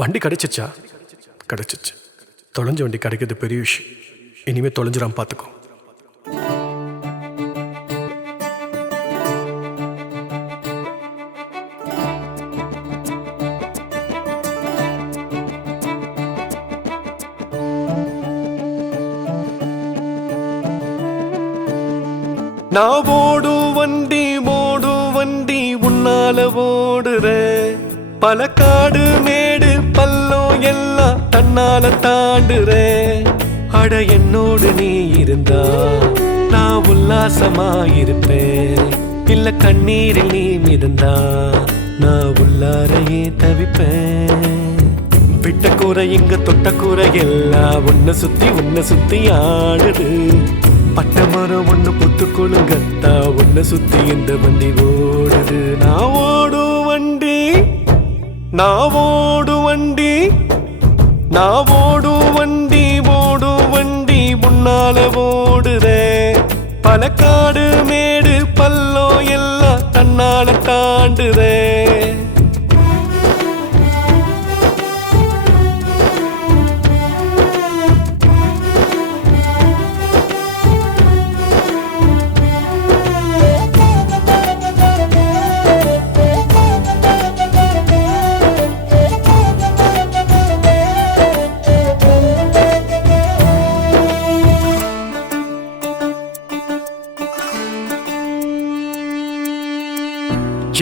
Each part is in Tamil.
வண்டி கிடைச்சிச்சா? கிடைச்சிச்சு. தொலைஞ்ச வண்டி கிடைக்கிறது பெரிய விஷயம். இனிமே தொலைஞ்சிடாம பார்த்துக்கோ. நான் ஓடும் வண்டி உன்னால ஓடுற, பல காடு மேடு பள்ளம் எல்லாம் தன்னால தாண்டுற. அட என்னோடு நீ இருந்தா நான் உல்லாசமா இருப்பேன். இல்ல கண்ணீரில் நீ இருந்தா நான் உள்ளாரையே தவிப்பேன். விட்ட கூரை இங்க தொட்ட கூரை எல்லாம் உன்னை சுத்தி ஆடுது. பட்ட மரம் ஒண்ணு புத்து கொழுங்கத்தா உன்னை சுத்தி இந்த வண்டி ஓடுது. நான் ஓடும் வண்டி முன்னால ஓடுதே. பல காடு மேடு பள்ளம் எல்லாம் தன்னால தாண்டுதே.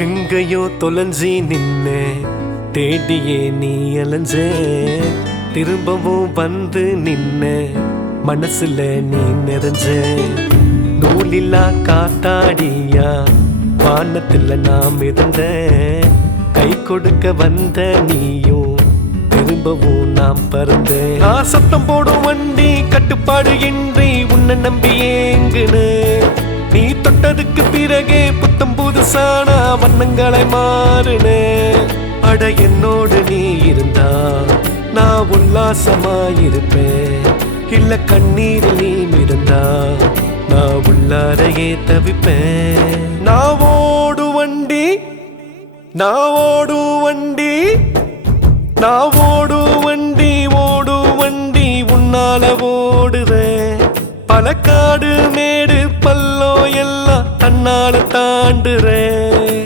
எங்கையோ தொலைஞ்சி நின்ன தேடியே நீ அலைஞ்ச. திரும்பவும் வந்து நின்ன மனசுல நீ நிறைஞ்ச. நூலில்லா காத்தாடியா வானத்துல நாம் இருந்த. கை கொடுக்க வந்த நீயும் திரும்பவும் நாம் பறந்த. நான் சத்தம் போடும் வண்டி கட்டுப்பாடு இன்றி உன்னை நம்பி ஏங்குன. நீ தொட்டதுக்கு பிறகே புத்தம் புதுசான வண்ணங்களை மாறுன. அட என்னோடு நீ இருந்தா நான் உல்லாசமாயிருப்பேன். இல்ல கண்ணீரில் நீ இருந்தா நான் உள்ளாரையே தவிப்பேன். நான் ஓடும் வண்டி உன்னால ஓடுறேன். பல காடு மேடு பள்ளம் எல்லாம் தன்னால தாண்டுறேன்.